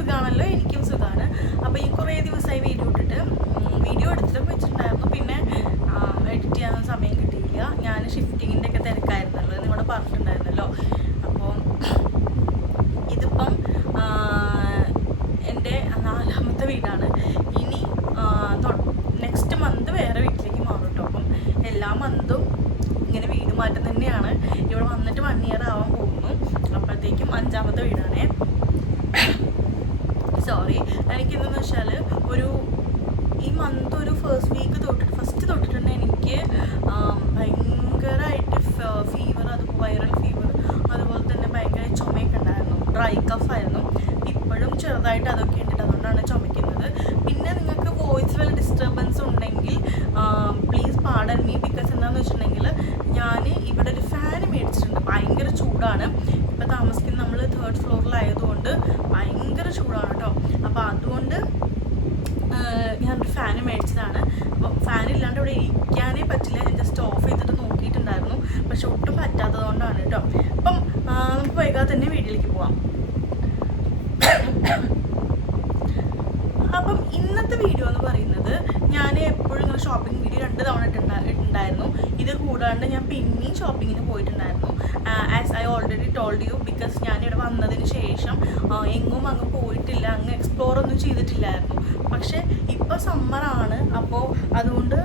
സുഖമാണല്ലോ, എനിക്കും സുഖമാണ്. അപ്പോൾ ഈ കുറേ ദിവസമായി വീഡിയോ എടുത്തിട്ട് വെച്ചിട്ടുണ്ടായിരുന്നു. പിന്നെ എഡിറ്റ് ചെയ്യാൻ സമയം കിട്ടിയില്ല. ഞാൻ ഷിഫ്റ്റിങ്ങിൻ്റെ ഒക്കെ തിരക്കായിരുന്നല്ലോ, നിങ്ങളോട് പറഞ്ഞിട്ടുണ്ടായിരുന്നല്ലോ. അപ്പോൾ ഇതിപ്പം എൻ്റെ 4ാമത്തെ വീടാണ്. ഇനി നെക്സ്റ്റ് മന്ത് വേറെ വീട്ടിലേക്ക് മാറും കേട്ടോ. അപ്പം എല്ലാ മന്തും ഇങ്ങനെ വീട് മാറ്റം തന്നെയാണ്. ഇവിടെ വന്നിട്ട് 1 ഇയർ ആവാൻ പോകുന്നു. അപ്പോഴത്തേക്കും 5ാമത്തെ വീടാണേ. സോറി, എനിക്കെന്തെന്ന് വെച്ചാൽ ഈ മന്ത് ഒരു ഫസ്റ്റ് തൊട്ടിട്ട് തന്നെ എനിക്ക് ഭയങ്കരമായിട്ട് ഫീവർ, വൈറൽ ഫീവർ, അതുപോലെ തന്നെ ഭയങ്കര ചുമയൊക്കെ ഉണ്ടായിരുന്നു. ഡ്രൈ കഫായിരുന്നു. ഇപ്പോഴും ചെറുതായിട്ട് അതൊക്കെ ഉണ്ടിട്ട്, അതുകൊണ്ടാണ് ചുമയ്ക്കുന്നത്. പിന്നെ നിങ്ങൾക്ക് വോയിസ് വല്ല ഡിസ്റ്റർബൻസ് ഉണ്ടെങ്കിൽ പ്ലീസ് പാർഡൺ മീ. ബിക്കോസ് എന്താണെന്ന് വെച്ചിട്ടുണ്ടെങ്കിൽ ഞാൻ ഇവിടെ ഒരു ഫാൻ മേടിച്ചിട്ടുണ്ട്. ഭയങ്കര ചൂടാണ്. ഇപ്പോൾ താമസിക്കുന്നത് നമ്മൾ 3rd ഫ്ലോറിലായതുകൊണ്ട് ഭയങ്കര ചൂടാണ് കേട്ടോ. അപ്പോൾ അതുകൊണ്ട് ഞാനൊരു ഫാന് മേടിച്ചതാണ്. അപ്പോൾ ഫാനില്ലാണ്ട് ഇവിടെ ഇരിക്കാനേ പറ്റില്ല. ഞാൻ ജസ്റ്റ് ഓഫ് ചെയ്തിട്ട് നോക്കിയിട്ടുണ്ടായിരുന്നു, പക്ഷെ ഒട്ടും പറ്റാത്തതുകൊണ്ടാണ് കേട്ടോ. അപ്പം നമുക്ക് വൈകാതെ തന്നെ വീട്ടിലേക്ക് പോവാം. അപ്പം ഇന്നത്തെ വീഡിയോ എന്ന് പറയുന്നത്, ഞാൻ എപ്പോഴും ഇങ്ങനെ ഷോപ്പിംഗ് വീഡിയോ 2 തവണ ഇട്ടുണ്ടായിരുന്നു. ഇത് കൂടാണ്ട് ഞാൻ പിന്നെയും ഷോപ്പിങ്ങിന് പോയിട്ടുണ്ടായിരുന്നു. As I already told you. Because ഞാനിവിടെ വന്നതിന് ശേഷം എങ്ങും അങ്ങ് പോയിട്ടില്ല, അങ്ങ് എക്സ്പ്ലോർ ഒന്നും ചെയ്തിട്ടില്ലായിരുന്നു. പക്ഷേ ഇപ്പോൾ സമ്മറാണ്, അപ്പോൾ അതുകൊണ്ട്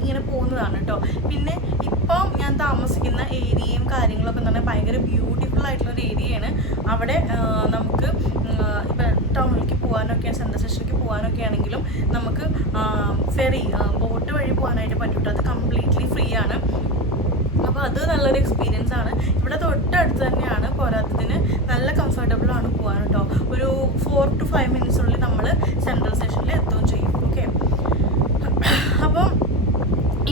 ഇങ്ങനെ പോകുന്നതാണ് കേട്ടോ. പിന്നെ ഇപ്പം ഞാൻ താമസിക്കുന്ന ഏരിയയും കാര്യങ്ങളൊക്കെ എന്ന് പറഞ്ഞാൽ ഭയങ്കര ബ്യൂട്ടിഫുൾ ആയിട്ടുള്ളൊരു ഏരിയയാണ്. അവിടെ നമുക്ക് ഇപ്പം ടൗണിലേക്ക് പോകാനൊക്കെ, സെൻട്രൽ സ്റ്റേഷനിലേക്ക് പോകാനൊക്കെ ആണെങ്കിലും നമുക്ക് ഫെറി, ബോട്ട് വഴി പോകാനായിട്ട് പറ്റും. അത് കംപ്ലീറ്റ്ലി ഫ്രീ ആണ്. അപ്പോൾ അത് നല്ലൊരു എക്സ്പീരിയൻസ് ആണ്. ഇവിടെ തൊട്ടടുത്ത് തന്നെയാണ്. പോരാത്തതിന് നല്ല കംഫർട്ടബിൾ ആണ് പോകാൻ കേട്ടോ. ഒരു 4 to 5 മിനിറ്റ്സിനുള്ളിൽ നമ്മൾ സെൻട്രൽ സ്റ്റേഷനിൽ എത്തുകയും ചെയ്യും. ഓക്കെ, അപ്പം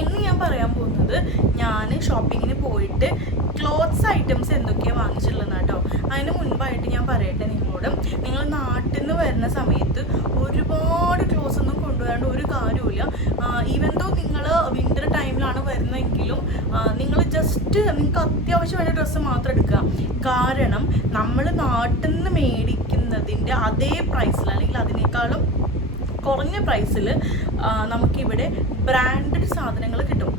ഇന്ന് ഞാൻ പറയാൻ പോകുന്നത്, ഞാൻ ഷോപ്പിങ്ങിന് പോയിട്ട് ക്ലോത്ത്സ് ഐറ്റംസ് എന്തൊക്കെയാണ് വാങ്ങിച്ചിട്ടുള്ളത് കേട്ടോ. അതിന് മുൻപായിട്ട് ഞാൻ പറയട്ടെ നിങ്ങളോട്, നിങ്ങൾ നാട്ടിൽ നിന്ന് വരുന്ന സമയത്ത് ഒരുപാട് ക്ലോത്ത്സ് ഒന്നും കൊണ്ടുവരേണ്ട ഒരു കാര്യമില്ല. ഈവൻ ദോ നിങ്ങൾ വിൻ്റർ ടൈമിലാണ് വരുന്നതെങ്കിലും നിങ്ങൾ ജസ്റ്റ് നിങ്ങൾക്ക് അത്യാവശ്യം വേണ്ട ഡ്രസ്സ് മാത്രം എടുക്കുക. കാരണം നമ്മൾ നാട്ടിൽ നിന്ന് മേടിക്കുന്നതിൻ്റെ അതേ പ്രൈസിൽ, അല്ലെങ്കിൽ അതിനേക്കാളും കുറഞ്ഞ പ്രൈസിൽ നമുക്കിവിടെ ബ്രാൻഡഡ് സാധനങ്ങൾ കിട്ടും.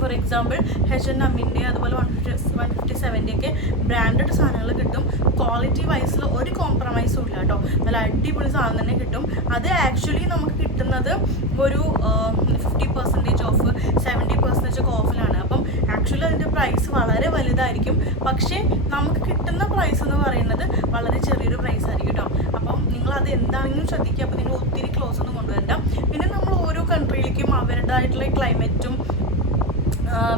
ഫോർ എക്സാമ്പിൾ H&Mൻ്റെ അതുപോലെ 157 ഒക്കെ ബ്രാൻഡഡ് സാധനങ്ങൾ കിട്ടും. ക്വാളിറ്റി വൈസിൽ ഒരു കോംപ്രമൈസും ഇല്ല കേട്ടോ. നല്ല അടിപൊളി സാധനം തന്നെ കിട്ടും. അത് ആക്ച്വലി നമുക്ക് കിട്ടുന്നത് ഒരു 50% ഓഫ്, 70% ഒക്കെ ഓഫിലാണ്. അപ്പം ആക്ച്വലി അതിൻ്റെ പ്രൈസ് വളരെ വലുതായിരിക്കും. പക്ഷേ നമുക്ക് കിട്ടുന്ന പ്രൈസ് എന്ന് പറയുന്നത് വളരെ ചെറിയൊരു പ്രൈസ് ആയിരിക്കും കേട്ടോ. അപ്പം നിങ്ങൾ അത് എന്താണെങ്കിലും ശ്രദ്ധിക്കുക. അപ്പോൾ നിങ്ങൾ ഒത്തിരി ക്ലോത്ത്സ് ഒന്നും കൊണ്ടുവരണ്ട. പിന്നെ നമ്മൾ ഓരോ കൺട്രിയിലേക്കും അവരുടേതായിട്ടുള്ള ക്ലൈമറ്റും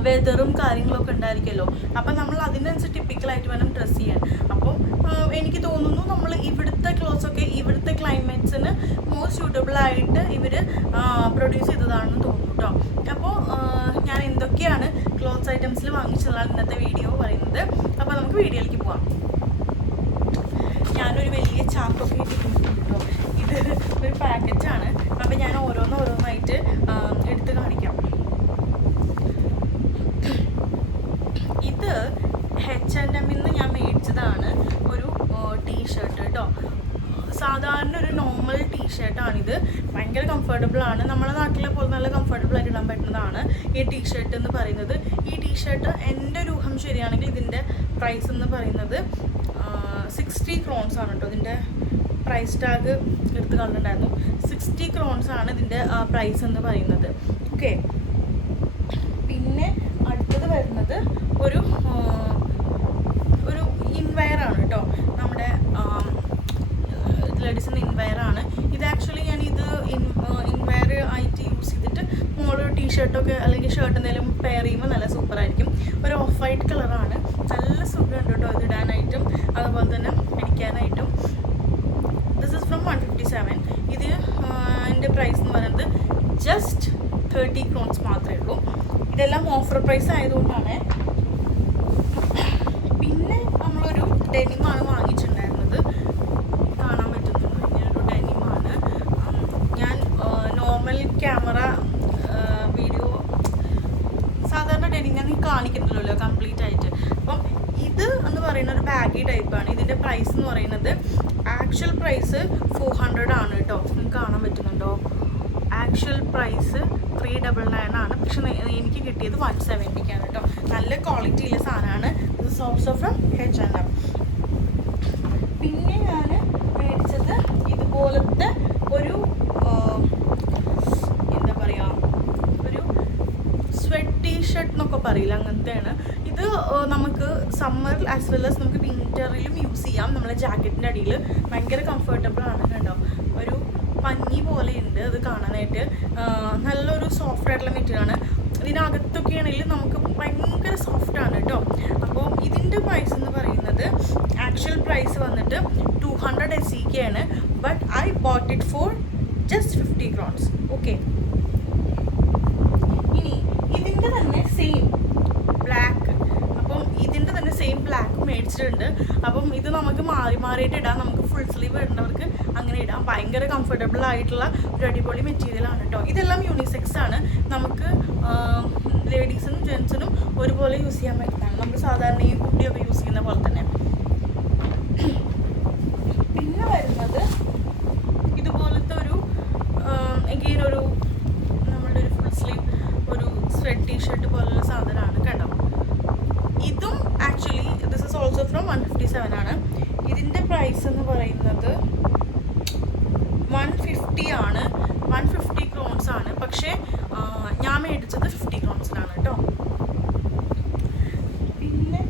വെതറും കാര്യങ്ങളൊക്കെ ഉണ്ടായിരിക്കുമല്ലോ. അപ്പം നമ്മൾ അതിനനുസരിച്ച് ടിപ്പിക്കലായിട്ട് വേണം ഡ്രസ്സ് ചെയ്യാൻ. അപ്പോൾ എനിക്ക് തോന്നുന്നു നമ്മൾ ഇവിടുത്തെ ക്ലോത്ത്സൊക്കെ ഇവിടുത്തെ ക്ലൈമറ്റ്സിന് മോസ്റ്റ് സ്യൂട്ടബിളായിട്ട് ഇവർ പ്രൊഡ്യൂസ് ചെയ്തതാണെന്ന് തോന്നുന്നു കേട്ടോ. അപ്പോൾ ഞാൻ എന്തൊക്കെയാണ് ക്ലോത്ത്സ് ഐറ്റംസിൽ വാങ്ങിച്ചതാണ് ഇന്നത്തെ വീഡിയോ പറയുന്നത്. അപ്പോൾ നമുക്ക് വീഡിയോയിലേക്ക് പോവാം. ഞാനൊരു വലിയ ചാക്കൊക്കെ ഇട്ടിട്ടുണ്ട് കേട്ടോ. ഇത് ഒരു പാക്കറ്റാണ്. അപ്പോൾ ഞാൻ ഓരോന്നായിട്ട് എടുത്ത് കാണിക്കാം. ഇത് H&Mന്ന് ഞാൻ മേടിച്ചതാണ്. ഒരു ടീഷർട്ട് കേട്ടോ. സാധാരണ ഒരു നോർമൽ ടീഷർട്ടാണിത്. ഭയങ്കര കംഫർട്ടബിൾ ആണ്. നമ്മുടെ നാട്ടിലെ പോലെ നല്ല കംഫർട്ടബിൾ ആയിട്ട് ഇടാൻ പറ്റുന്നതാണ് ഈ ടീഷർട്ട് എന്ന് പറയുന്നത്. ഈ ടീഷർട്ട് എൻ്റെ ഒരു ഊഹം ശരിയാണെങ്കിൽ ഇതിൻ്റെ പ്രൈസ് എന്ന് പറയുന്നത് 60 ക്രോൺസ് ആണ് കേട്ടോ. ഇതിൻ്റെ പ്രൈസ് ടാഗ് എടുത്ത് കണ്ടിട്ടുണ്ടായിരുന്നു. 60 ക്രോൺസ് ആണ് ഇതിൻ്റെ പ്രൈസ് എന്ന് പറയുന്നത്. ഓക്കെ, പിന്നെ അടുത്തത് വരുന്നത് ഒരു ഇൻവയറാണ് കേട്ടോ. നമ്മുടെ ലേഡീസിൻ്റെ ഇൻവയറാണ് ഇത്. ആക്ച്വലി ഞാനിത് ഇൻവയർ ആയിട്ട് യൂസ് ചെയ്തിട്ട് നമ്മളൊരു ടീഷർട്ടൊക്കെ അല്ലെങ്കിൽ ഷർട്ട് എന്തെങ്കിലും പെയർ ചെയ്യുമ്പോൾ നല്ല സൂപ്പറായിരിക്കും. ഒരു ഓഫ് വൈറ്റ് കളറാണ്. നല്ല സുഖമുണ്ട് കേട്ടോ ഇത് ഇടാനായിട്ടും അതുപോലെ തന്നെ പിടിക്കാനായിട്ടും. This is from 157. ഇത് എൻ്റെ പ്രൈസ് എന്ന് പറയുന്നത് ജസ്റ്റ് 30 ക്രോൺസ് മാത്രമേ ഉള്ളൂ. ഇതെല്ലാം ഓഫർ പ്രൈസ് ആയതുകൊണ്ടാണ്. പിന്നെ നമ്മളൊരു ഡെനിമാണ് വാങ്ങിച്ചിട്ടുണ്ടായിരുന്നത്. കാണാൻ പറ്റുന്നുണ്ട്, ഇങ്ങനൊരു ഡെനിമാണ്. ഞാൻ നോർമൽ ക്യാമറ വീഡിയോ സാധാരണ ഡെനിം ഞാൻ കാണിക്കുന്നില്ലല്ലോ കംപ്ലീറ്റ് ആയിട്ട്. അപ്പം ഇത് എന്ന് പറയുന്ന ഒരു ബാഗി ടൈപ്പാണ്. ഇതിൻ്റെ പ്രൈസ് എന്ന് പറയുന്നത് ആക്ച്വൽ പ്രൈസ് 400 ആണ് കേട്ടോ. നിങ്ങൾക്ക് കാണാൻ പറ്റുന്നുണ്ടോ? ആക്ച്വൽ പ്രൈസ് 399 ആണ്. പക്ഷെ എനിക്ക് കിട്ടിയത് 170 കേട്ടോ. നല്ല ക്വാളിറ്റിയുള്ള സാധനമാണ്. ഇത് സോൾസോ ഫ്രം H&M. പിന്നെ ഞാൻ മേടിച്ചത് ഇതുപോലത്തെ ഒരു എന്താ പറയുക, ഒരു സ്വെറ്റ് ടീഷർട്ട് എന്നൊക്കെ പറയില്ല, അങ്ങനത്തെയാണ് ഇത്. നമുക്ക് സമ്മർ ആസ് വെൽ ആസ് നമുക്ക് വിൻ്ററിലും യൂസ് ചെയ്യാം. നമ്മളെ ജാക്കറ്റിൻ്റെ അടിയിൽ ഭയങ്കര കംഫർട്ടബിൾ ആണ് കേട്ടോ. ഒരു പഞ്ഞി പോലെയുണ്ട് അത് കാണാനായിട്ട്. നല്ലൊരു സോഫ്റ്റ് ആയിട്ടുള്ള മെറ്റീരിയലാണ്. ഇതിനകത്തൊക്കെ ആണെങ്കിൽ നമുക്ക് ഭയങ്കര സോഫ്റ്റാണ് കേട്ടോ. അപ്പോൾ ഇതിൻ്റെ പ്രൈസ് എന്ന് പറയുന്നത് ആക്ച്വൽ പ്രൈസ് വന്നിട്ട് 200 SEK ആണ്. But I boat it for just 50 crowns. Okay, ഇനി ഇതിൻ്റെ തന്നെ സെയിം ബ്ലാക്ക്, അപ്പം ഇതിൻ്റെ തന്നെ സെയിം ബ്ലാക്ക് മേടിച്ചിട്ടുണ്ട്. അപ്പം ഇത് നമുക്ക് മാറി മാറിയിട്ട് ഇടാം. നമുക്ക് ഫുൾ സ്ലീവ് ഇടേണ്ടവർക്ക് അങ്ങനെ ഇടാം. ഭയങ്കര കംഫർട്ടബിൾ ആയിട്ടുള്ള ഒരു അടിപൊളി മെറ്റീരിയലാണ് കേട്ടോ. ഇതെല്ലാം യൂണിസെക്സ് ആണ്. നമുക്ക് ലേഡീസിനും ജെൻസിനും ഒരുപോലെ യൂസ് ചെയ്യാൻ പറ്റുന്നതാണ്. നമ്മൾ സാധാരണ ഈ കുട്ടിയൊക്കെ യൂസ് ചെയ്യുന്ന പോലെ തന്നെ. പിന്നെ വരുന്നത് ഇതുപോലത്തെ ഒരു എഗെയിൻ ഒരു നമ്മളുടെ ഒരു ഫുൾ സ്ലീവ് ഒരു സ്വെറ്റ് ടീഷർട്ട് പോലുള്ള സാധനമാണ് കേട്ടോ. ഇതും actually this is also from 157 ആണ്. ഇതിൻ്റെ പ്രൈസ് എന്ന് പറയുന്നത് 150 ആണ്. 150 crowns ആണ്. പക്ഷേ ഞാൻ മേടിച്ചത് 50 crownsനാണ് കേട്ടോ. പിന്നെ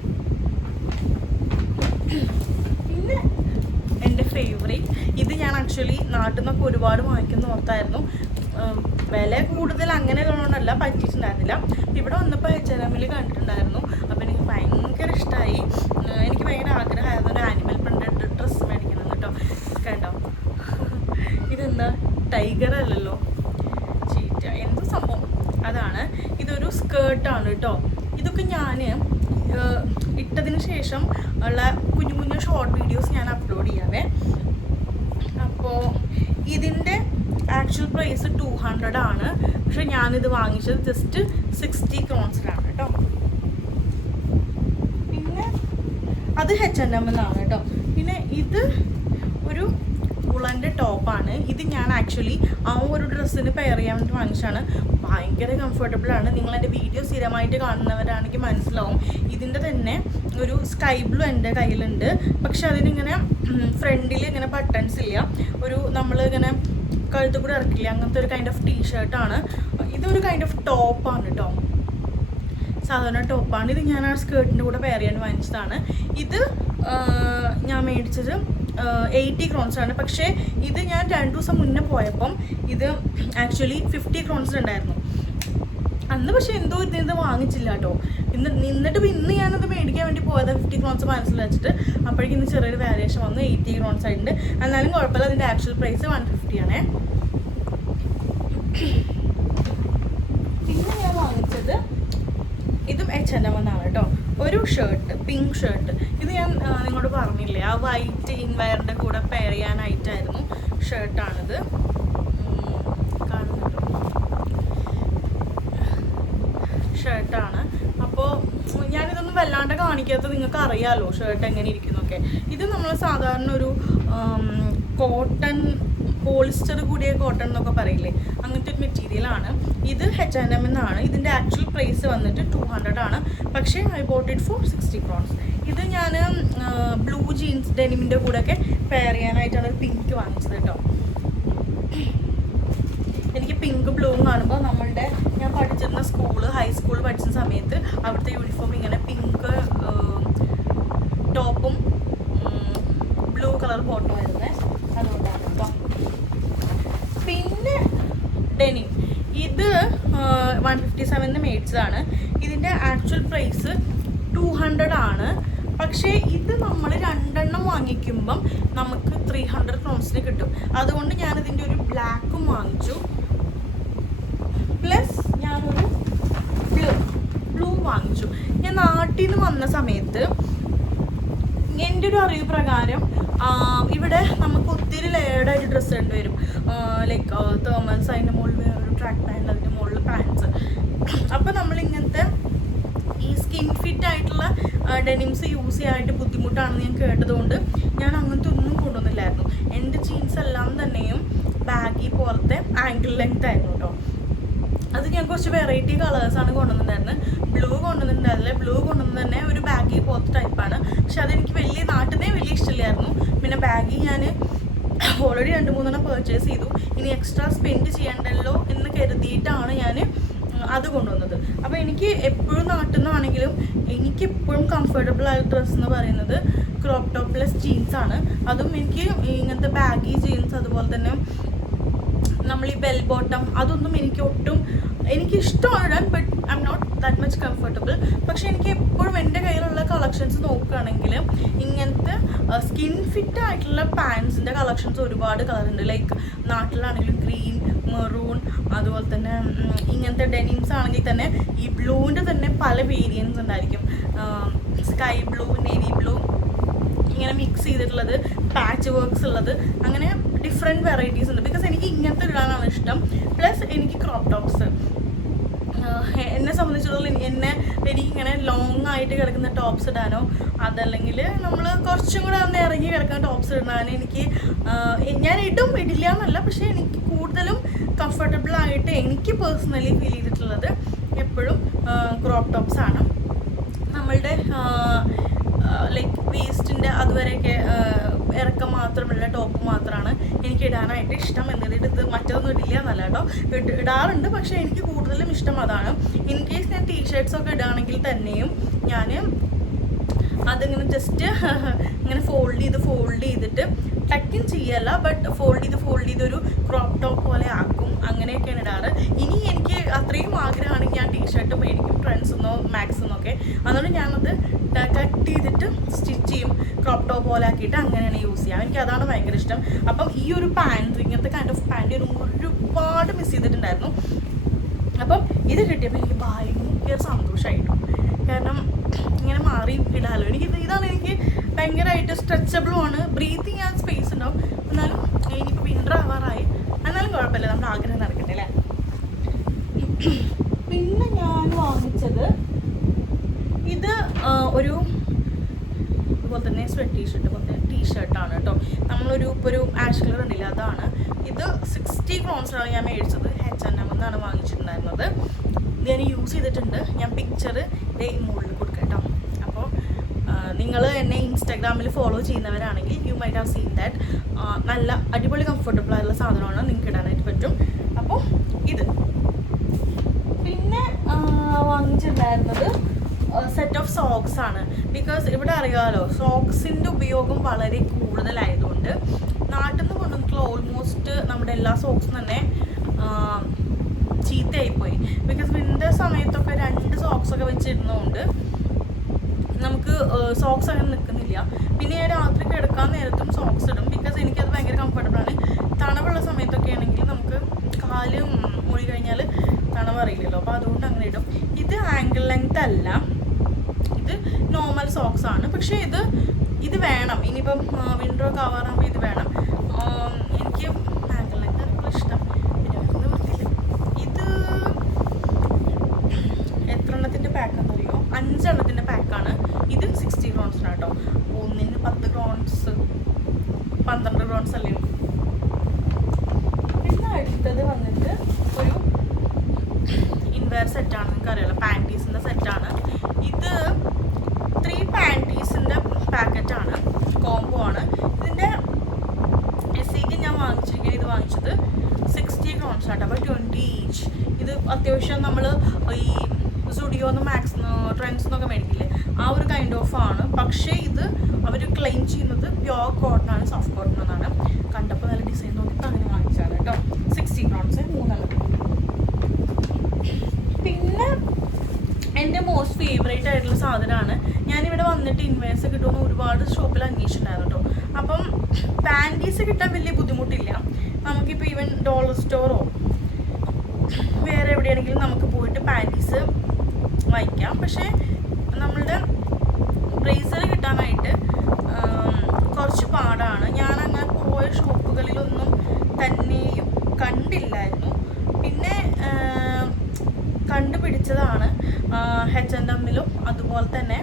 എൻ്റെ ഫേവറേറ്റ്, ഇത് ഞാൻ ആക്ച്വലി നാട്ടിൽ നിന്നൊക്കെ ഒരുപാട് വാങ്ങിക്കുന്ന ഓർത്തായിരുന്നു. വില കൂടുതൽ അങ്ങനെ ഉള്ളതുകൊണ്ടല്ല, പറ്റിയിട്ടുണ്ടായിരുന്നില്ല. ഇവിടെ വന്നപ്പോൾ H&Mൽ കണ്ടിട്ടുണ്ടായിരുന്നു. അപ്പോൾ എനിക്ക് ഭയങ്കര ഇഷ്ടമായി. എനിക്ക് ഭയങ്കര ആഗ്രഹമായിരുന്നു ഒരു ആനിമൽ പ്രിൻ്റഡ് ഡ്രസ്സ് മേടിക്കണം കേട്ടോ. കണ്ടോ, ഇതെന്താ ടൈഗർ അല്ലല്ലോ, ചീറ്റ, എന്ത് സംഭവം അതാണ്. ഇതൊരു സ്കേർട്ടാണ് കേട്ടോ. ഇതൊക്കെ ഞാൻ ഇട്ടതിന് ശേഷം ഉള്ള കുഞ്ഞു കുഞ്ഞു ഷോർട്ട് വീഡിയോസ് ഞാൻ അപ്ലോഡ് ചെയ്യാവേ. അപ്പോൾ ഇതിൻ്റെ ആക്ച്വൽ പ്രൈസ് 200 ആണ്. പക്ഷെ ഞാനിത് വാങ്ങിച്ചത് ജസ്റ്റ് 60 crownsനാണ് കേട്ടോ. പിന്നെ അത് H&M എന്നാണ് കേട്ടോ. പിന്നെ ഇത് ഒരു വുളൻ്റെ ടോപ്പാണ്. ഇത് ഞാൻ ആക്ച്വലി ആ ഒരു ഡ്രസ്സിന് പെയർ ചെയ്യാൻ വേണ്ടി വാങ്ങിച്ചാണ്. ഭയങ്കര കംഫർട്ടബിളാണ്. നിങ്ങളെൻ്റെ വീഡിയോ സ്ഥിരമായിട്ട് കാണുന്നവരാണെങ്കിൽ മനസ്സിലാവും. ഇതിൻ്റെ തന്നെ ഒരു സ്കൈ ബ്ലൂ എൻ്റെ കയ്യിലുണ്ട്. പക്ഷെ അതിനിങ്ങനെ ഫ്രണ്ടിൽ ഇങ്ങനെ ബട്ടൺസ് ഇല്ല. ഒരു നമ്മളിങ്ങനെ കഴുത്ത് കൂടെ ഇറക്കില്ല, അങ്ങനത്തെ ഒരു കൈൻഡ് ഓഫ് ടീഷർട്ടാണ്. ഇതൊരു കൈൻഡ് ഓഫ് ടോപ്പാണ് കേട്ടോ. സാധാരണ ടോപ്പാണ്. ഇത് ഞാൻ ആ സ്കേർട്ടിൻ്റെ കൂടെ പെയർ ചെയ്യാൻ വാങ്ങിച്ചതാണ്. ഇത് ഞാൻ മേടിച്ചത് 80 crowns ആണ്. പക്ഷേ ഇത് ഞാൻ 2 ദിവസം മുന്നേ പോയപ്പം ഇത് ആക്ച്വലി 50 crowns ഉണ്ടായിരുന്നു അന്ന്. പക്ഷേ എന്തോ ഇത് വാങ്ങിച്ചില്ല കേട്ടോ. എന്നിട്ട് ഇന്ന് ഞാനത് മേടിക്കാൻ വേണ്ടി പോയത് 50 crowns മനസ്സിൽ വെച്ചിട്ട്. അപ്പോഴേക്കും ഇന്ന് ചെറിയൊരു വേരിയേഷൻ വന്നു, 80 crowns ആയിട്ടുണ്ട്. എന്നാലും കുഴപ്പമില്ല. അതിൻ്റെ ആക്ച്വൽ പ്രൈസ് 150 ആണേ. പിന്നെ ഞാൻ വാങ്ങിച്ചത് ഇതും H&M എന്നാണ് കേട്ടോ. ഒരു ഷർട്ട്, പിങ്ക് ഷർട്ട്. ഇത് ഞാൻ നിങ്ങളോട് പറഞ്ഞില്ലേ, ആ വൈറ്റ് ഇൻവയറിൻ്റെ കൂടെ പെയർ ചെയ്യാനായിട്ടായിരുന്നു ഷർട്ടാണിത്. കാണുന്നുണ്ടോ? ഷർട്ടാണ്. അപ്പോൾ ഞാനിതൊന്നും വല്ലാണ്ട് കാണിക്കാത്തത് നിങ്ങൾക്ക് അറിയാമല്ലോ ഷർട്ട് എങ്ങനെ ഇരിക്കുന്നൊക്കെ. ഇത് നമ്മൾ സാധാരണ ഒരു കോട്ടൺ, പോളിസ്റ്റർ കൂടിയ കോട്ടൺ എന്നൊക്കെ പറയില്ലേ, അങ്ങനത്തെ ഒരു മെറ്റീരിയലാണ്. ഇത് H&M എന്നാണ്. ഇതിൻ്റെ ആക്ച്വൽ പ്രൈസ് വന്നിട്ട് 200 ആണ്. പക്ഷേ I boat it for 60 crowns. ഇത് ഞാൻ ബ്ലൂ ജീൻസ് ഡെനിമിൻ്റെ കൂടെയൊക്കെ പെയർ ചെയ്യാനായിട്ടാണ് ഒരു പിങ്ക് വാങ്ങിച്ചത് കേട്ടോ. എനിക്ക് പിങ്ക് ബ്ലൂവും കാണുമ്പോൾ നമ്മളുടെ ഞാൻ പഠിച്ചിരുന്ന സ്കൂള്, ഹൈസ്കൂൾ പഠിച്ച സമയത്ത് അവിടുത്തെ യൂണിഫോം ഇങ്ങനെ പിങ്ക് ടോപ്പും ബ്ലൂ കളർ ബോട്ടം ആയിരുന്നേ, അതുകൊണ്ടാണ് കേട്ടോ. പിന്നെ ഡെനിം, ഇത് 157 മേടിച്ചതാണ്. ഇതിൻ്റെ ആക്ച്വൽ പ്രൈസ് 200 ആണ്. പക്ഷേ ഇത് നമ്മൾ 2 എണ്ണം വാങ്ങിക്കുമ്പം നമുക്ക് 300 crownsന് കിട്ടും. അതുകൊണ്ട് ഞാനിതിൻ്റെ ഒരു ബ്ലാക്കും വാങ്ങിച്ചു. പ്ലസ് ഞാനൊരു ബ്ലൂ വാങ്ങിച്ചു. ഞാൻ നാട്ടിൽ നിന്ന് വന്ന സമയത്ത് എൻ്റെ ഒരു അറിവ് പ്രകാരം ഇവിടെ നമുക്ക് ഒത്തിരി ലെയർഡായിട്ട് ഡ്രസ്സ് ഇടേണ്ടി വരും. ലൈക്ക് തേർമൽസ്, അതിൻ്റെ മുകളിൽ ഒരു ട്രാക്ക് പാൻറ്, അതിൻ്റെ മുകളിൽ പാൻറ്റ്സ്. അപ്പോൾ നമ്മളിങ്ങനത്തെ ഈ സ്കിൻ ഫിറ്റ് ആയിട്ടുള്ള ഡെനിംസ് യൂസ് ചെയ്യാനായിട്ട് ബുദ്ധിമുട്ടാണെന്ന് ഞാൻ കേട്ടതുകൊണ്ട് ഞാൻ അങ്ങനത്തെ ഒന്നും കൊണ്ടുവന്നില്ലായിരുന്നു. എൻ്റെ ജീൻസ് എല്ലാം തന്നെയും ബാഗി പോലത്തെ ആങ്കിൾ ലെങ്ത് ആയിരുന്നു കേട്ടോ. അത് ഞാൻ കുറച്ച് വെറൈറ്റി കളേഴ്സാണ് കൊണ്ടുവന്നിട്ടുണ്ടായിരുന്നത്. ബ്ലൂ കൊണ്ടുവന്നിട്ടുണ്ടായിരുന്നില്ല. ബ്ലൂ കൊണ്ടുവന്നത് തന്നെ ഒരു ബാഗി പോലത്തെ ടൈപ്പാണ്. പക്ഷെ അതെനിക്ക് നാട്ടിൽ വലിയ ഇഷ്ടമില്ലായിരുന്നു. പിന്നെ ബാഗി ഞാൻ ഓൾറെഡി 2-3 പർച്ചേസ് ചെയ്തു. ഇനി എക്സ്ട്രാ സ്പെൻഡ് ചെയ്യണ്ടല്ലോ എന്ന് കരുതിയിട്ടാണ് ഞാൻ അത് കൊണ്ടുവന്നത്. അപ്പോൾ എനിക്ക് എപ്പോഴും നാട്ടിൽ നിന്നാണെങ്കിലും എനിക്കെപ്പോഴും കംഫർട്ടബിൾ ആയ ഡ്രസ്സ് എന്ന് പറയുന്നത് ക്രോപ്പ് ടോപ്പ് പ്ലസ് ജീൻസാണ്. അതും എനിക്ക് ഇങ്ങനത്തെ ബാഗി ജീൻസ്, അതുപോലെ തന്നെ നമ്മൾ ഈ ബെൽ ബോട്ടം, അതൊന്നും എനിക്കിഷ്ടമാണ് ഇടാൻ. But I'm not that much comfortable. പക്ഷെ എനിക്ക് എപ്പോഴും എൻ്റെ കയ്യിലുള്ള കളക്ഷൻസ് നോക്കുകയാണെങ്കിൽ ഇങ്ങനത്തെ സ്കിൻ ഫിറ്റ് ആയിട്ടുള്ള പാൻസിൻ്റെ കളക്ഷൻസ് ഒരുപാട് കളറുണ്ട്. ലൈക്ക് നാട്ടിലാണെങ്കിലും ഗ്രീൻ, മെറൂൺ, അതുപോലെ തന്നെ ഇങ്ങനത്തെ ഡെനിംസ് ആണെങ്കിൽ തന്നെ ഈ ബ്ലൂവിൻ്റെ തന്നെ പല വേരിയൻസ് ഉണ്ടായിരിക്കും. സ്കൈ ബ്ലൂ, നേവി ബ്ലൂ, ഇങ്ങനെ മിക്സ് ചെയ്തിട്ടുള്ളത്, പാച്ച് വർക്ക്സ് ഉള്ളത്, അങ്ങനെ ഡിഫറെൻറ്റ് വെറൈറ്റീസ് ഉണ്ട്. ബിക്കോസ് എനിക്ക് ഇങ്ങനത്തെ ഇടാനാണ് ഇഷ്ടം. പ്ലസ് എനിക്ക് ക്രോപ്പ് ടോപ്സ്, എന്നെ സംബന്ധിച്ചിടത്തോളം എനിക്കിങ്ങനെ ലോങ് ആയിട്ട് കിടക്കുന്ന ടോപ്സ് ഇടാനോ അതല്ലെങ്കിൽ നമ്മൾ കുറച്ചും കൂടെ ഒന്ന് ഇറങ്ങി കിടക്കുന്ന ടോപ്സ് ഇടാനോ ഞാൻ ഇടില്ല എന്നല്ല, പക്ഷേ എനിക്ക് കൂടുതലും കംഫർട്ടബിൾ ആയിട്ട് എനിക്ക് പേഴ്സണലി ഫീൽ ചെയ്തിട്ടുള്ളത് എപ്പോഴും ക്രോപ്പ് ടോപ്സ് ആണ്. നമ്മളുടെ ലൈക്ക് വേസ്റ്റിൻ്റെ അതുവരെയൊക്കെ ഇറക്കം മാത്രമുള്ള ടോപ്പ് മാത്രമാണ് എനിക്ക് ഇടാനായിട്ട് ഇഷ്ടം. എന്നിട്ട് ഇത് മറ്റൊന്നും ഇടില്ല എന്നല്ല കേട്ടോ, ഇടാറുണ്ട്. പക്ഷേ എനിക്ക് കൂടുതലും ഇഷ്ടം അതാണ്. ഇൻ കേസ് ഞാൻ ടീഷർട്ട്സൊക്കെ ഇടുകയാണെങ്കിൽ തന്നെയും ഞാൻ അതിങ്ങനെ ജസ്റ്റ് ഇങ്ങനെ ഫോൾഡ് ചെയ്തിട്ട് ടക്കിൻ ചെയ്യല്ല, ബട്ട് ഫോൾഡ് ചെയ്ത് ഒരു ക്രോപ്പ് ടോപ്പ് പോലെ ആക്കും. അങ്ങനെയൊക്കെയാണ് ഇടാറ്. ഇനി എനിക്ക് അത്രയും ആഗ്രഹമാണെങ്കിൽ ഞാൻ ടീഷർട്ട് മേടിക്കും, ട്രെൻഡ്സെന്നോ മാക്സെന്നൊക്കെ. അതുകൊണ്ട് ഞാനത് കട്ട് ചെയ്തിട്ട് സ്റ്റിച്ച് ചെയ്യും, ക്രോപ്പ് ടോപ്പ് പോലെ ആക്കിയിട്ട് അങ്ങനെയാണ് യൂസ് ചെയ്യുക. എനിക്ക് അതാണ് ഭയങ്കര ഇഷ്ടം. അപ്പം ഈ ഒരു പാൻറ്, ഇങ്ങനത്തെ കൈൻഡ് ഓഫ് പാൻറ് ഒരുപാട് മിസ് ചെയ്തിട്ടുണ്ടായിരുന്നു. അപ്പം ഇത് കിട്ടിയപ്പോൾ എനിക്ക് ഭയങ്കര സന്തോഷമായിട്ടു. കാരണം ഇങ്ങനെ മാറി ഇടാമല്ലോ. ഇതാണ് എനിക്ക് ഭയങ്കരമായിട്ട് സ്ട്രെച്ചബിളുമാണ്, ബ്രീത്ത് ചെയ്യാൻ സ്പേസ് ഉണ്ടാവും. എന്നാലും ഇനിയിപ്പോൾ വിൻ്റർ ആവാറായി, എന്നാലും കുഴപ്പമില്ല, നമ്മുടെ ആഗ്രഹം നടക്കട്ടെ അല്ലേ. പിന്നെ ഞാൻ വാങ്ങിച്ചത് ഇത് ഒരു അതുപോലെ തന്നെ സ്വെറ്റ് ടീഷർട്ട് പോലത്തെ ടീഷർട്ടാണ് കേട്ടോ. ഇപ്പോൾ ഒരു ആഷ് കളർ ഉണ്ടല്ലോ, അതാണ്. ഇത് 60 ക്രോൺസിനാണ് ഞാൻ മേടിച്ചത്. H&M എന്നാണ് വാങ്ങിച്ചിട്ടുണ്ടായിരുന്നത്. ഇത് ഞാൻ യൂസ് ചെയ്തിട്ടുണ്ട്. ഞാൻ പിക്ചർ മുകളിൽ കൊടുക്കാം കേട്ടോ. അപ്പോൾ നിങ്ങൾ എന്നെ ഇൻസ്റ്റാഗ്രാമിൽ ഫോളോ ചെയ്യുന്നവരാണെങ്കിൽ you might have seen that. നല്ല അടിപൊളി കംഫർട്ടബിൾ ആയിട്ടുള്ള സാധനമാണ്, നിങ്ങൾക്ക് ഇടാനായിട്ട് പറ്റും. അപ്പോൾ ഇത് പിന്നെ വാങ്ങിച്ചിട്ടുണ്ടായിരുന്നത് സെറ്റ് ഓഫ് സോക്സ് ആണ്. ബിക്കോസ് ഇവിടെ അറിയാമല്ലോ, സോക്സിൻ്റെ ഉപയോഗം വളരെ കൂടുതലായതുകൊണ്ട് നാട്ടിൽ നിന്ന് കൊണ്ടുവന്നിട്ടുള്ള ഓൾമോസ്റ്റ് നമ്മുടെ എല്ലാ സോക്സും തന്നെ ചീത്തയായിപ്പോയി. ബിക്കോസ് വിൻ്റർ സമയത്തൊക്കെ 2 സോക്സൊക്കെ വെച്ചിരുന്നതുകൊണ്ട് നമുക്ക് സോക്സ് അങ്ങനെ നിൽക്കുന്നില്ല. പിന്നെ ഞാൻ രാത്രി കിടക്കാൻ നേരത്തും സോക്സ് ഇടും, ബിക്കോസ് എനിക്കത് ഭയങ്കര കംഫർട്ടബിളാണ്. തണവുള്ള സമയത്തൊക്കെ ആണെങ്കിൽ നമുക്ക് കാല് മൂടി കഴിഞ്ഞാൽ തണവറിയില്ലല്ലോ, അപ്പോൾ അതുകൊണ്ട് അങ്ങനെ ഇടും. ഇത് ആങ്കിൾ ലെങ്ത് അല്ല, ഇത് നോർമൽ സോക്സ് ആണ്. പക്ഷേ ഇത് വേണം, ഇനിയിപ്പം വിൻ്ററൊക്കെ ആവാറാകുമ്പോൾ ഇത് വേണം. എനിക്ക് ആങ്കിൾ ലെങ്ത് ആണ് ഇഷ്ടം. പിന്നെ വേറെ വൃത്തിയില്ല. ഇത് എത്ര എണ്ണത്തിൻ്റെ പാക്കാണെന്ന് അറിയോ? 5 എണ്ണത്തിൻ്റെ പാക്കാണ്. ഇത് 60 ക്രോൺസിനാണ് കേട്ടോ. ഒന്നിന് 10 ക്രോൺസ് 12 ക്രോൺസ് അല്ലേ. പിന്നെ അടുത്തത് വന്നിട്ട് ഒരു ഇൻവെയർ സെറ്റാണ്, നിങ്ങൾക്കറിയാലോ, പാൻറ്റീസിൻ്റെ സെറ്റാണ്. ഇത് 3 പാൻറ്റീസിൻ്റെ പാക്കറ്റാണ്, കോംബോ ആണ്. ഇതിൻ്റെ എസ്സിക്ക് ഞാൻ വാങ്ങിച്ചിരിക്കുന്നത്, ഇത് വാങ്ങിച്ചത് 60 ക്രോൺസ് ആട്ടോ. അപ്പോൾ 20 ഈച്ച്. ഇത് അത്യാവശ്യം നമ്മൾ ഈ സുഡിയോന്ന് മാക്സിന്ന് ട്രെൻഡ്സിന്നൊക്കെ മേടിക്കില്ലേ, ആ ഒരു കൈൻഡ് ഓഫ് ആണ്. പക്ഷേ ഇത് അവർ ക്ലെയിം ചെയ്യുന്നത് പ്യോർ കോട്ടൺ ആണ്, സോഫ്റ്റ് കോട്ടൺ എന്നാണ്. കണ്ടപ്പോൾ നല്ല ഡിസൈൻ തോന്നിയിട്ട് അങ്ങനെ വാങ്ങിച്ചാണ് കേട്ടോ. 60 ക്രോൺസ് 3 പിന്നെ എൻ്റെ മോസ്റ്റ് ഫേവറേറ്റ് ആയിട്ടുള്ള സാധനമാണ്. ഞാനിവിടെ വന്നിട്ട് ഇൻവേഴ്സ് കിട്ടുമെന്ന് ഒരുപാട് ഷോപ്പിൽ അന്വേഷിച്ചിട്ടുണ്ടായിരുന്നു കേട്ടോ. അപ്പം പാൻറ്റീസ് കിട്ടാൻ വലിയ ബുദ്ധിമുട്ടില്ല. നമുക്കിപ്പോൾ ഈവൻ ഡോളർ സ്റ്റോറോ വേറെ എവിടെയാണെങ്കിലും നമുക്ക് പോയിട്ട് പാൻറ്റീസ് വാങ്ങിക്കാം. പക്ഷേ നമ്മളുടെ ബ്രേസർ കിട്ടാനായിട്ട് കുറച്ച് പാടാണ്. ഞാൻ അങ്ങനെ പോയ ഷോപ്പുകളിലൊന്നും തന്നെയും കണ്ടില്ലായിരുന്നു. പിന്നെ കണ്ടുപിടിച്ചതാണ് H&Mലും അതുപോലെ തന്നെ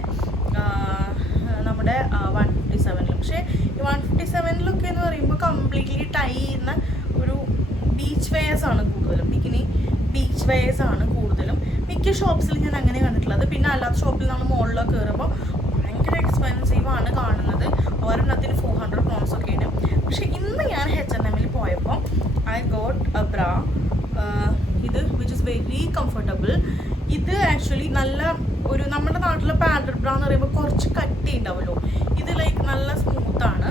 പക്ഷേ 157 എന്ന് പറയുമ്പോൾ കംപ്ലീറ്റ്ലി ടൈ ചെയ്യുന്ന ഒരു ബീച്ച് വെയേഴ്സ് ആണ് കൂടുതലും, ബിക്കിനി ബീച്ച് വെയേഴ്സ് ആണ് കൂടുതലും മിക്ക ഷോപ്സിൽ ഞാൻ അങ്ങനെ കണ്ടിട്ടുള്ളത്. പിന്നെ അല്ലാത്ത ഷോപ്പിൽ നമ്മൾ മുകളിലൊക്കെ കയറുമ്പോൾ ഭയങ്കര എക്സ്പെൻസീവ് ആണ് കാണുന്നത്, ഒരെണ്ണത്തിന് 400 pounds ഒക്കെയാണ്. പക്ഷെ ഇന്ന് ഞാൻ H&M പോയപ്പോൾ ഐ ഗോട്ട് എ ബ്രാ, ഇത് വിച്ച് ഇസ് വെരി കംഫർട്ടബിൾ. ഇത് ആക്ച്വലി നല്ല ഒരു നമ്മുടെ നാട്ടിലെ പാഡഡ് ബ്രാ എന്ന് പറയുമ്പോൾ കുറച്ച് കട്ടി ഉണ്ടാവുമല്ലോ, ഇത് ലൈക്ക് നല്ല സ്മൂത്താണ്,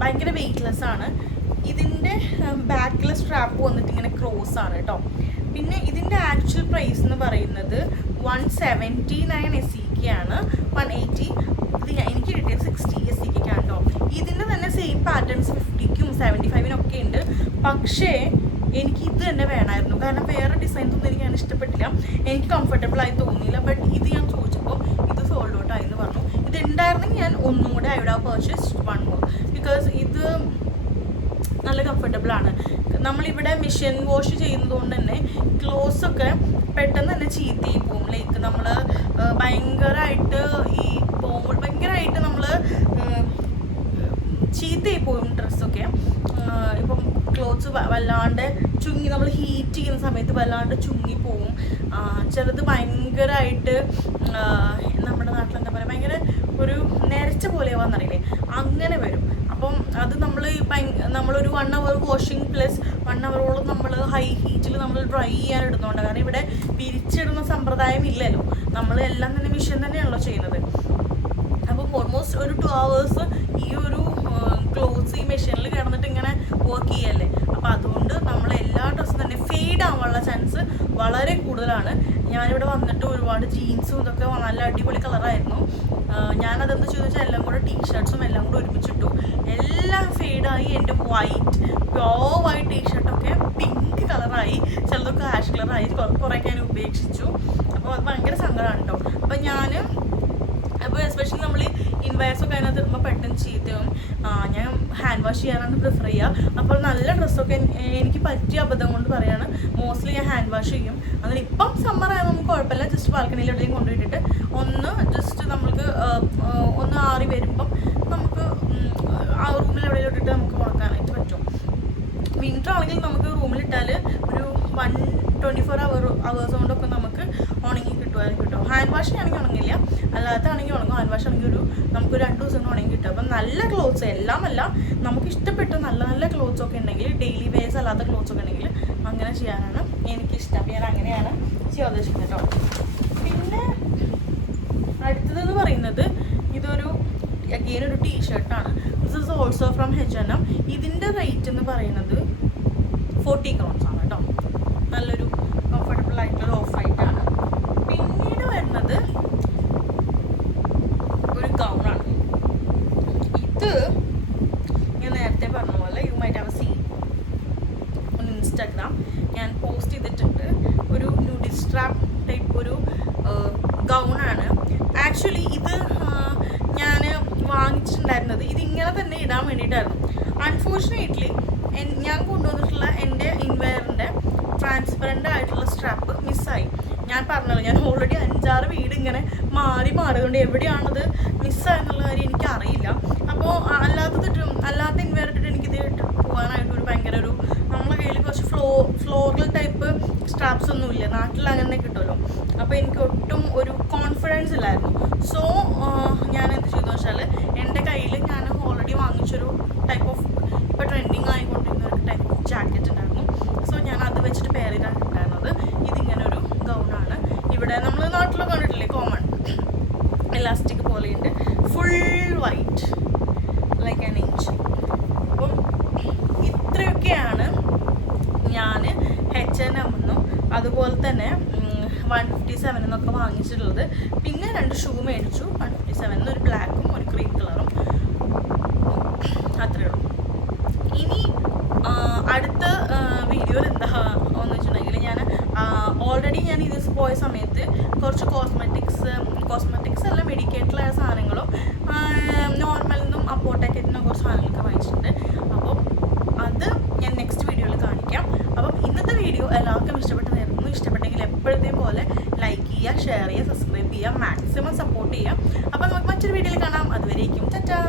ഭയങ്കര വെയ്റ്റ്ലെസ് ആണ്. ഇതിൻ്റെ ബാക്കിൽ സ്ട്രാപ്പ് വന്നിട്ട് ഇങ്ങനെ ക്രോസ് ആണ് കേട്ടോ. പിന്നെ ഇതിൻ്റെ ആക്ച്വൽ പ്രൈസ് എന്ന് പറയുന്നത് 179 SEK ആണ്, 180 ഇത് എനിക്ക് കിട്ടിയത് 60 SEK ആണ് കേട്ടോ. ഇതിൻ്റെ തന്നെ സെയിം പാറ്റേൺസ് 50-ക്കും 75-നൊക്കെ ഉണ്ട്. പക്ഷേ എനിക്ക് ഇത് തന്നെ വേണമായിരുന്നു, കാരണം വേറെ ഡിസൈൻസ് ഒന്നും എനിക്ക് അങ്ങനെ ഇഷ്ടപ്പെട്ടില്ല, എനിക്ക് കംഫർട്ടബിൾ ആയി തോന്നിയില്ല. ബട്ട് ഇത് ഞാൻ ചോദിച്ചപ്പോൾ ഇത് സോൾഡ് ഔട്ട് ആയി എന്ന് പറഞ്ഞു. ഇത് ഉണ്ടായിരുന്നെങ്കിൽ ഞാൻ ഒന്നും കൂടെ I would have purchased one more, because ഇത് നല്ല കംഫർട്ടബിൾ ആണ്. നമ്മളിവിടെ മെഷീൻ വാഷ് ചെയ്യുന്നത് കൊണ്ട് തന്നെ ക്ലോത്ത്സൊക്കെ പെട്ടെന്ന് തന്നെ ചീത്തയായി പോകും. ലൈക്ക് നമ്മൾ ഭയങ്കരമായിട്ട് നമ്മൾ ചീത്തയായി പോകും ഡ്രസ്സൊക്കെ. ഇപ്പം ക്ലോത്ത്സ് വല്ലാണ്ട് ചുങ്ങി, നമ്മൾ ഹീറ്റ് ചെയ്യുന്ന സമയത്ത് വല്ലാണ്ട് ചുങ്ങിപ്പോവും. ചിലത് ഭയങ്കരമായിട്ട് നമ്മുടെ നാട്ടിൽ എന്താ പറയുക, ഭയങ്കര ഒരു നേരച്ച പോലെയാവാന്നറിയില്ലേ, അങ്ങനെ വരും. അപ്പം അത് നമ്മളൊരു 1 hour വാഷിങ് പ്ലസ് 1 hour നമ്മൾ ഹൈ ഹീറ്റിൽ നമ്മൾ ഡ്രൈ ചെയ്യാൻ ഇടുന്നുണ്ട്. കാരണം ഇവിടെ പിരിച്ചിടുന്ന സമ്പ്രദായം ഇല്ലല്ലോ, നമ്മൾ എല്ലാം തന്നെ മെഷീൻ തന്നെയാണല്ലോ ചെയ്യുന്നത്. അപ്പം ഓൾമോസ്റ്റ് ഒരു 2 hours ഈ ഒരു ക്ലോത്ത്സ് ഈ മെഷീനിൽ കിടന്നിട്ട് ഇങ്ങനെ വർക്ക് ചെയ്യല്ലേ. അപ്പം അതുകൊണ്ട് നമ്മൾ എല്ലാ ഡ്രസ്സും തന്നെ ഫെയ്ഡ് ആവാനുള്ള ചാൻസ് വളരെ കൂടുതലാണ്. ഞാനിവിടെ വന്നിട്ട് ഒരുപാട് ജീൻസും ഇതൊക്കെ നല്ല അടിപൊളി കളറായിരുന്നു. ഞാനതെന്താ ചോദിച്ചാൽ എല്ലാം കൂടെ ടീഷർട്ട്സും എല്ലാം കൂടെ ഒരുമിച്ചിട്ടു, എല്ലാം ഫെയ്ഡായി. എൻ്റെ പ്യോർ വൈറ്റ് ടീഷർട്ടൊക്കെ പിങ്ക് കളറായി, ചിലതൊക്കെ ആഷ് കളറായി, കുറേ ഞാൻ ഉപേക്ഷിച്ചു. അപ്പോൾ അത് ഭയങ്കര സങ്കടമാണ് കേട്ടോ. അപ്പോൾ എസ്പെഷ്യലി നമ്മൾ ഇൻവയർസൊക്കെ അതിനകത്ത് ഇടുമ്പോൾ പെട്ടെന്ന് ചീത്തയും. ഞാൻ ഹാൻഡ് വാഷ് ചെയ്യാനാണ് പ്രിഫർ ചെയ്യുക. അപ്പോൾ നല്ല ഡ്രസ്സൊക്കെ എനിക്ക് പറ്റിയ അബദ്ധം കൊണ്ട് പറയുകയാണ്, മോസ്റ്റ്ലി ഞാൻ ഹാൻഡ് വാഷ് ചെയ്യും. അതിന് ഇപ്പം സമ്മർ ആയത് നമുക്ക് കുഴപ്പമില്ല, ജസ്റ്റ് ബാൽക്കണിയിൽ എവിടെയും കൊണ്ടുപോയിട്ടിട്ട് ജസ്റ്റ് നമ്മൾക്ക് ഒന്ന് ആറി വരുമ്പം നമുക്ക് ആ റൂമിൽ എവിടെയും ഇട്ടിട്ട് നമുക്ക് ഉണക്കാനായിട്ട് പറ്റും. വിൻ്റർ ആണെങ്കിൽ നമുക്ക് റൂമിലിട്ടാൽ ഒരു 124 hours കൊണ്ടൊക്കെ നമുക്ക് ഉണങ്ങി കിട്ടുമായിരിക്കും കേട്ടോ. ഹാൻഡ് വാഷ് ആണെങ്കിൽ ഉണങ്ങില്ല, അല്ലാത്തതാണെങ്കിൽ ഉണങ്ങും. ഹാൻഡ് വാഷ് ആണെങ്കിൽ നമുക്ക് 2 ദിവസം കൊണ്ട് ഉണങ്ങി കിട്ടും. അപ്പം നല്ല ക്ലോത്ത്സ് എല്ലാമല്ല, നമുക്ക് ഇഷ്ടപ്പെട്ട നല്ല നല്ല ക്ലോത്ത്സ് ഒക്കെ ഉണ്ടെങ്കിൽ, ഡെയിലി വെയർസ് അല്ലാത്ത ക്ലോത്ത്സ് ഒക്കെ ഉണ്ടെങ്കിൽ അങ്ങനെ ചെയ്യാനാണ് എനിക്കിഷ്ടം. അപ്പം ഞാൻ അങ്ങനെയാണ് ചെയ്യാൻ ഉദ്ദേശിക്കുന്നത് കേട്ടോ. പിന്നെ അടുത്തതെന്ന് പറയുന്നത് ഇതൊരു അഗെയിൻ ഒരു ടീഷർട്ടാണ്. This is also from H&M. ഇതിൻ്റെ റേറ്റ് എന്ന് പറയുന്നത് 40 crowns ആണ് കേട്ടോ. നല്ലൊരു കംഫർട്ടബിൾ ആയിട്ടുള്ള ഓഫ് വൈറ്റാണ്. പിന്നീട് വരുന്നത് ഒരു ഗൗണാണ്. ഇത് ഞാൻ നേരത്തെ പറഞ്ഞ പോലെ U might have seen on Instagram, ഞാൻ പോസ്റ്റ് ചെയ്തിട്ടുണ്ട്. ഒരു ന്യൂഡിസ്റ്റ് സ്ട്രാപ്പ് ടൈപ്പ് ഒരു ഗൗണാണ്. ആക്ച്വലി ഇത് ഞാൻ വാങ്ങിച്ചിട്ടുണ്ടായിരുന്നത് ഇതിങ്ങനെ തന്നെ ഇടാൻ വേണ്ടിയിട്ടായിരുന്നു. അൺഫോർച്ചുനേറ്റ്ലി ഞാൻ കൊണ്ടുവന്നിട്ടുള്ള എൻ്റെ ഇൻവെയറിൻ്റെ ട്രാൻസ്പെറൻ്റ് ആയിട്ടുള്ള സ്ട്രാപ്പ് മിസ്സായി. ഞാൻ പറഞ്ഞല്ലോ, ഞാൻ ഓൾറെഡി 5-6 വീട് ഇങ്ങനെ മാറിയതുകൊണ്ട് എവിടെയാണത് മിസ്സായെന്നുള്ള കാര്യം എനിക്കറിയില്ല. അപ്പോൾ അല്ലാത്ത ഇൻവെയർ ഇട്ടിട്ട് എനിക്കിത് ഇട്ട് പോകാനായിട്ടൊരു ഭയങ്കര ഒരു നമ്മളെ കയ്യിൽ കുറച്ച് ഫ്ലോറൽ ടൈപ്പ് സ്ട്രാപ്സ് ഒന്നും ഇല്ല, നാട്ടിൽ അങ്ങനെ കിട്ടുമല്ലോ. അപ്പോൾ എനിക്ക് ഒട്ടും ഒരു കോൺഫിഡൻസ് ഇല്ലായിരുന്നു. സോ ഞാൻ എന്ത് ചെയ്തു വെച്ചാൽ എൻ്റെ കയ്യിൽ ഞാൻ ഓൾറെഡി വാങ്ങിച്ചൊരു ടൈപ്പ് ഓഫ് ഇപ്പോൾ ട്രെൻഡിങ് ആയിക്കൊണ്ടിരുന്ന ഒരു ടൈപ്പ് ഓഫ് ജാക്കറ്റ് ഉണ്ടായിരുന്നു. സോ ഞാൻ അത് വെച്ചിട്ട് പെയർ ചെയ്തിട്ടുണ്ടായിരുന്നത്. ഇതിങ്ങനെ ഒരു ഗൗണാണ്. ഇവിടെ നമ്മൾ നാട്ടിലൊക്കെ കണ്ടിട്ടില്ലേ, കോമൺ ഇലാസ്റ്റിക് പോലെയുണ്ട്, full white like an Angel. അപ്പം ഇത്രയൊക്കെയാണ് ഞാൻ H&M അതുപോലെ തന്നെ 157 എന്നൊക്കെ വാങ്ങിച്ചിട്ടുള്ളത്. പിന്നെ 2 ഷൂ മേടിച്ചു 157, ഒരു ബ്ലാക്കും ഒരു ക്രീം കളറും. അത്രയേ ഉള്ളൂ. ഇനി അടുത്ത വീഡിയോയിൽ എന്താ എന്ന് വെച്ചിട്ടുണ്ടെങ്കിൽ ഞാൻ ഓൾറെഡി ഞാൻ ഇത് പോയ സമയത്ത് കുറച്ച് കോസ്മെറ്റിക്സ് അല്ല മെഡിക്കേറ്റഡായ സാധനങ്ങളും നോർമലിനും അപ്പോട്ടേക്കറ്റിനും കുറച്ച് സാധനങ്ങളൊക്കെ വാങ്ങിച്ചിട്ടുണ്ട്. അപ്പോൾ അത് ഞാൻ നെക്സ്റ്റ് വീഡിയോയിൽ കാണിക്കാം. അപ്പം ഇന്നത്തെ വീഡിയോ എല്ലാവർക്കും ഇഷ്ടപ്പെട്ടതായിരുന്നു. ഇഷ്ടപ്പെട്ടെങ്കിൽ എപ്പോഴത്തെയും പോലെ ലൈക്ക് ചെയ്യുക, ഷെയർ ചെയ്യുക, സബ്സ്ക്രൈബ് ചെയ്യുക, മാക്സിമം സപ്പോർട്ട് ചെയ്യുക. അപ്പം നമുക്ക് മറ്റൊരു വീഡിയോയിൽ കാണാം. അതുവരേക്കും ടാറ്റാ.